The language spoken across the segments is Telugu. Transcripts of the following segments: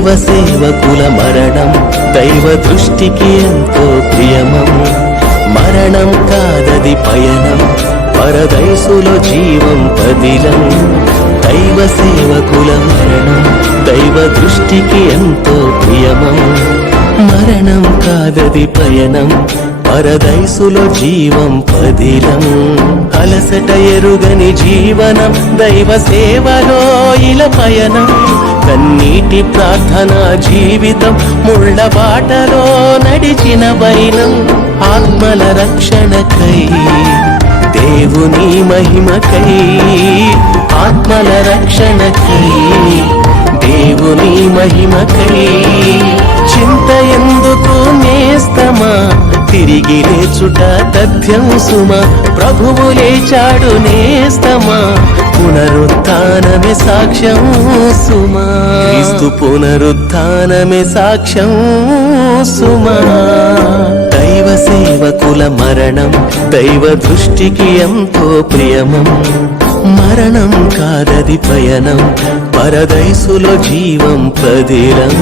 దైవ సేవకుల మరణం దైవ దృష్టికి ఎంతో ప్రియమం. మరణం కాదది పయనం, పరదైసులో జీవం పదిలం. దైవ సేవకుల మరణం దైవ దృష్టికి ఎంతో ప్రియమం. మరణం కాదది పయనం, పరదైసులో జీవం పదిలం. అలసట ఎరుగని జీవనం దైవ సేవలో ఇల పయనం. కన్నీటి ప్రార్థన జీవితం ముళ్ళ బాటలో నడిచిన వైనం. ఆత్మల రక్షణకై దేవుని మహిమకై, ఆత్మల రక్షణకై దేవుని మహిమకై. చింత ఎందుకు నేస్తమా, తిరిగి లేచుట తథ్యం సుమా. ప్రభువు లేచాడు నేస్తమా, పునరుత్థానమే సాక్ష్యం సుమా. క్రీస్తు పునరుత్థానమే సాక్ష్యం సుమా. దైవ సేవకుల మరణం దైవ దృష్టికి ఎంతో ప్రియమం. మరణం కాదది పయనం, పరదైసులో జీవం పదిలం.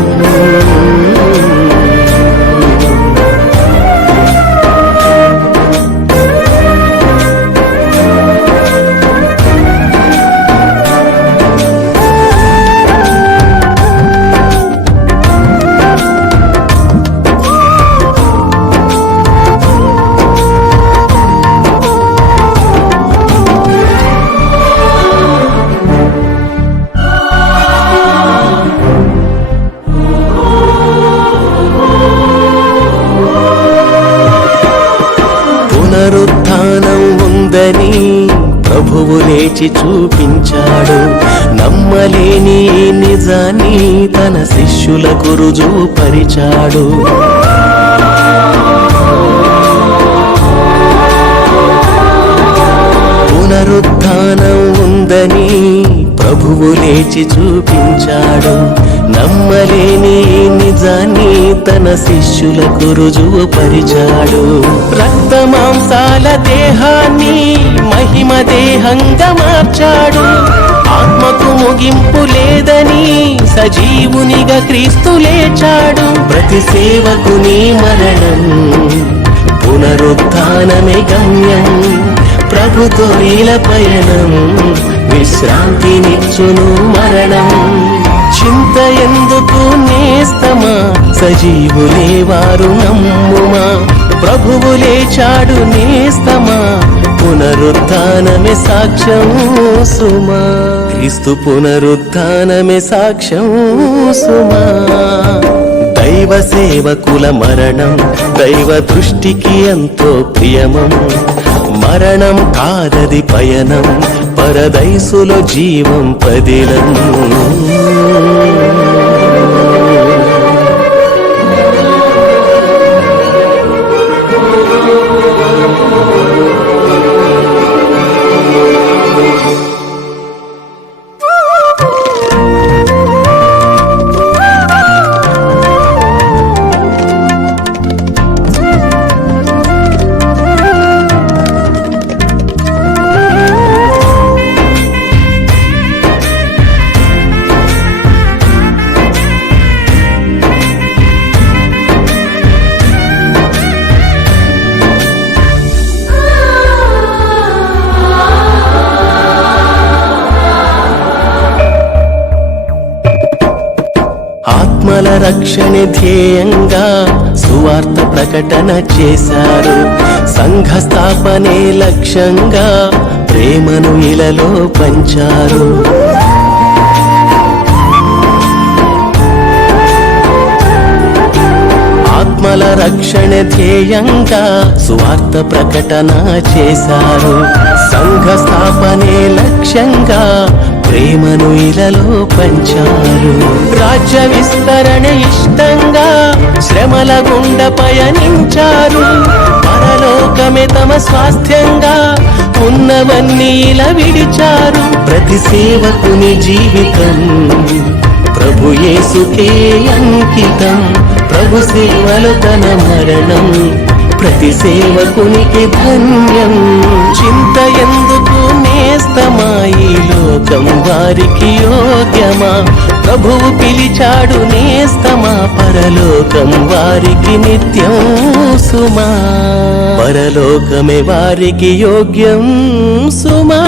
పునరుత్థానం ఉందని ప్రభువు లేచి చూపించాడు. నమ్మలేని నిజాన్ని తన శిష్యులకు రుజువుపరిచాడు. పునరుత్థానం ఉందని ప్రభువు లేచి చూపించాడు. నమ్మలేని నిజాన్ని తన శిష్యులకు రుజువుపరిచాడు. రక్త మాంసాల దేహాన్ని మహిమ దేహంగా మార్చాడు. ఆత్మకు ముగింపు లేదని సజీవునిగా క్రీస్తు లేచాడు. ప్రతి సేవకుని మరణం పునరుత్థానమే గమ్యం. ప్రభుతో ఇల పయనం విశ్రాంతినిచ్చును మరణం. చింత ఎందుకు నేస్తమా, సజీవులే వారు నమ్ముమా. ప్రభువు లేచాడు నేస్తమా, పునరుత్థానమే సాక్ష్యం సుమా. క్రీస్తు పునరుత్థానమే సాక్ష్యం సుమా. దైవ సేవకుల మరణం దైవ దృష్టికి ఎంతో ప్రియమం. మరణం కాదది పయనం, పరదైసులో జీవం పదిలం. ఆత్మల రక్షణ ధ్యేయంగా సువార్త ప్రకటన చేశారు. సంఘ స్థాపనే లక్ష్యంగా ప్రేమను ఇలలో పంచారు. ఆత్మల రక్షణ ధ్యేయంగా సువార్త ప్రకటన చేశారు. సంఘ స్థాపనే లక్ష్యంగా ప్రేమను ఇలలో పంచారు. రాజ్య విస్తరణ ఇష్టంగా శ్రమల గుండ పయనించారు. పరలోకమే తమ స్వాస్థ్యంగా ఉన్నవన్నీ ఇలా విడిచారు. ప్రతి సేవకుని జీవితం ప్రభు యేసుకే అంకితం. ప్రభు సేవలో తన మరణం ప్రతి సేవకునికి ధన్యం. చింత ఎందుకు నేస్తమా, ఈ లోకం వారికి యోగ్యమా. ప్రభువు పిలిచాడు నేస్తమా, పరలోకం వారికి నిత్యం సుమా, పరలోకమే వారికి యోగ్యం సుమా.